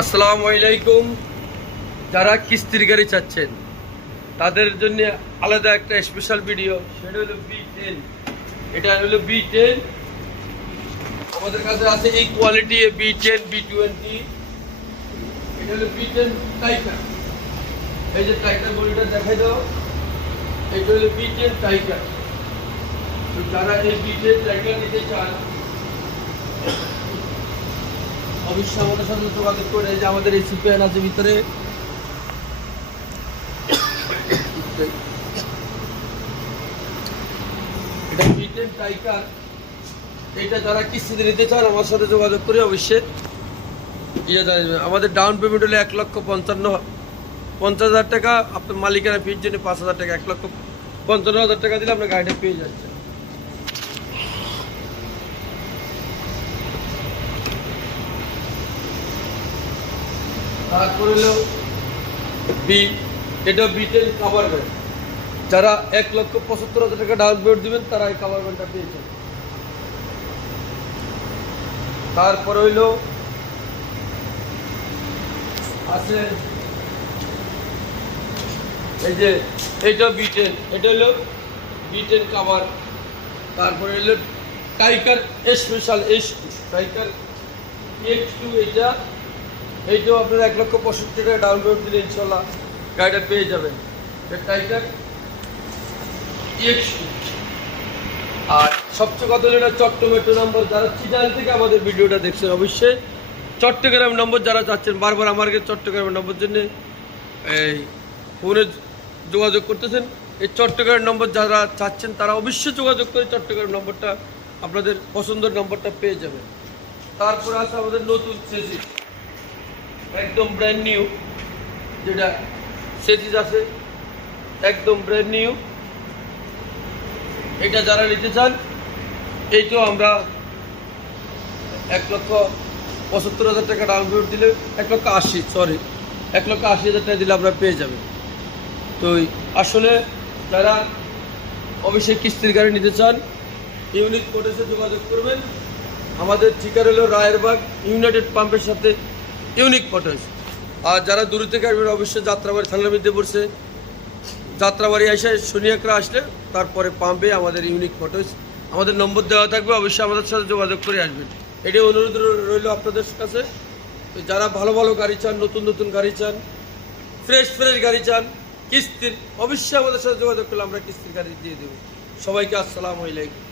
আসসালামু আলাইকুম। যারা কিস্তির গাড়ি চাচ্ছেন, তাদের জন্য আলাদা একটা স্পেশাল ভিডিও সেটা হলো বি টেন এটা হলো বি টেন আমাদের কাছে আছে এই quality B ten B twenty এটা হলো বি টেন টাইকার এই যে টাইকার বডিটা দেখাই দাও। এটা হলো বি টেন টাইকার তো যারা এই বি টেন টাইকার নিতে চান অবশ্যই আমাদের সাথে যোগাযোগ করে যে আমাদের এই সিপিএন আছে ভিতরে এটা বিটেন টাইকার এটা যারা কিস্তিতে নিতে চান আমার সাথে যোগাযোগ করে অবশ্যই আমাদের ডাউন পেমেন্ট হলো এক লক্ষ পঞ্চান্ন, পঞ্চাশ হাজার টাকা, আপনার মালিকানা ফির জন্য পাঁচ হাজার টাকা, এক লক্ষ পঞ্চান্ন হাজার টাকা দিলে আপনার গাড়িটা পেয়ে যাচ্ছে। তারপর হলো বি, এটা বিটেন কাভার ব্যান্ড যারা এক লক্ষ পঁচাত্তর হাজার টাকা ডাউন পেমেন্ট দিবেন, তারা এই কাভার ব্যান্ডটা পেয়েছেন তারপরে হইল, আছে এই যে, এটা বিটেন এটা হলো বিটেন কাভার তারপরে হলো টাইকার স্পেশাল এস টু। টাইকার এক্স টু, এটা এইটাও আপনার এক লক্ষ পঁয়ষট্টি টাকা ডাউন পেমেন্ট দিলে ইনশাল্লাহ গাড়িটা পেয়ে যাবেন। টাইটার আর সবচেয়ে কথা যেটা এটা চট্টমেট্রো নম্বর যারা চিটাল থেকে আমাদের ভিডিওটা দেখছেন অবশ্যই চট্টগ্রাম নম্বর যারা চাচ্ছেন, বারবার আমার কাছে চট্টগ্রামের নম্বর জন্য এই ফোনে যোগাযোগ করতেছেন, এই চট্টগ্রাম নম্বর যারা চাচ্ছেন, তারা অবশ্যই যোগাযোগ করে চট্টগ্রাম নম্বরটা আপনাদের পছন্দের নম্বরটা পেয়ে যাবেন। তারপরে আছে আমাদের নতুন একদম ব্র্যান্ড নিউ যেটা সেজিস আছে, একদম ব্র্যান্ড নিউ এটা যারা নিতে চান এই তো আমরা এক লক্ষ পঁচাত্তর হাজার টাকা ডাউন পেমেন্ট দিলে, এক লক্ষ আশি সরি এক লক্ষ আশি হাজার টাকা দিলে আপনারা পেয়ে যাবেন। তো আসলে যারা অবশ্যই কিস্তির গাড়ি নিতে চান, ইউনিক কোটেসে যোগাযোগ করবেন। আমাদের ঠিকানা হলো রায়েরবাগ, ইউনাইটেড পাম্পের সাথে ইউনিক কটেজ আর যারা দূর থেকে আসবেন, অবশ্যই যাত্রাবাড়ি থানার মধ্যে পড়ছে। যাত্রাবাড়ি এসে শনিয়াকরা আসলে তারপরে পাম্পে আমাদের ইউনিক কটেজ আমাদের নম্বর দেওয়া থাকবে, অবশ্যই আমাদের সাথে যোগাযোগ করে আসবেন। এটাই অনুরোধ রইল আপনাদের কাছে। যারা ভালো ভালো গাড়ি চান, নতুন নতুন গাড়ি চান, ফ্রেশ ফ্রেশ গাড়ি চান, কিস্তির অবশ্যই আমাদের সাথে যোগাযোগ করলে আমরা কিস্তির গাড়ি দিয়ে দেবো। সবাইকে আসসালামু আলাইকুম।